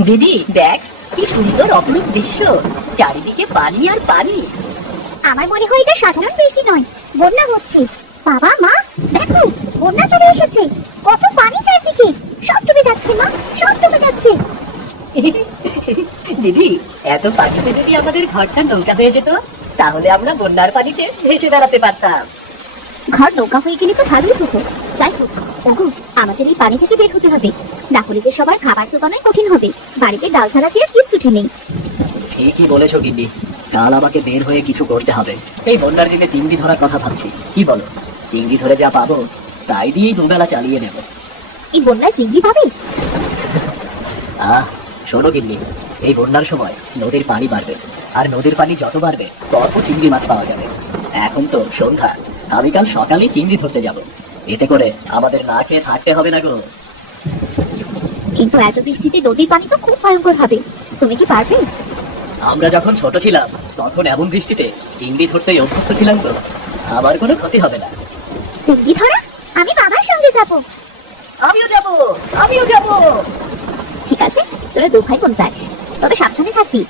দিদি দেখ, কি সুন্দর অপরূপ দৃশ্য, চারিদিকে পানি আর পানি। আমার মনে হয় এটা সাধারণ বৃষ্টি নয়, বন্যা হচ্ছে। বাবা মা, দেখো বন্যা চলে এসেছে। কত পানি চারদিকে, সব ডুবে যাচ্ছে মা, সব ডুবে যাচ্ছে। দিদি, এত পানিতে যদি আমাদের ঘরটা নৌকা হয়ে যেত, তাহলে আমরা বন্যার পানিতে ভেসে বেড়াতে পারতাম। ঘর নৌকা হয়ে গেলে তো ভালোই হতো। যাই হোক, ওগো আমাদের এই পানি থেকে বের হতে হবে, না হলে যে সবার খাবার জোগানোই কঠিন হবে। বাড়িতে ডাল ছাড়া যে আর কিচ্ছুটি নেই। ঠিকই বলেছো গিন্নি, কাল আমাকে বের হয়ে কিছু করতে হবে। এই বন্যার দিনে চিংড়ি ধরার কথা ভাবছি, কি বলো? চিংড়ি ধরে যা পাবো তাই দিয়েই দুবেলা চালিয়ে নেব। এই বন্যায় চিংড়ি পাবে? শোনো গিন্নি, এই বন্যার সময় নদীর পানি বাড়বে, আর নদীর পানি যত বাড়বে তত চিংড়ি মাছ পাওয়া যাবে। এখন তো সন্ধ্যা, আমি কাল সকালেই চিংড়ি ধরতে যাব। এতে করে আমাদের না খেয়ে থাকতে হবে না গো। কিন্তু এত বৃষ্টিতে নদীর পানি তো খুব ভয়ঙ্কর হবে, তুমি কি পারবে? আমরা যখন ছোট ছিলাম তখন এমন বৃষ্টিতে চিংড়ি ধরতেই অভ্যস্ত ছিলাম তো, আমার কোনো ক্ষতি হবে না। চিংড়ি ধরা? আমি বাবার সঙ্গে যাবো। আমিও যাব, আমিও যাব। ঠিক আছে, তোরা দু ভাই কোন যাস, তবে সাবধানে থাকবি।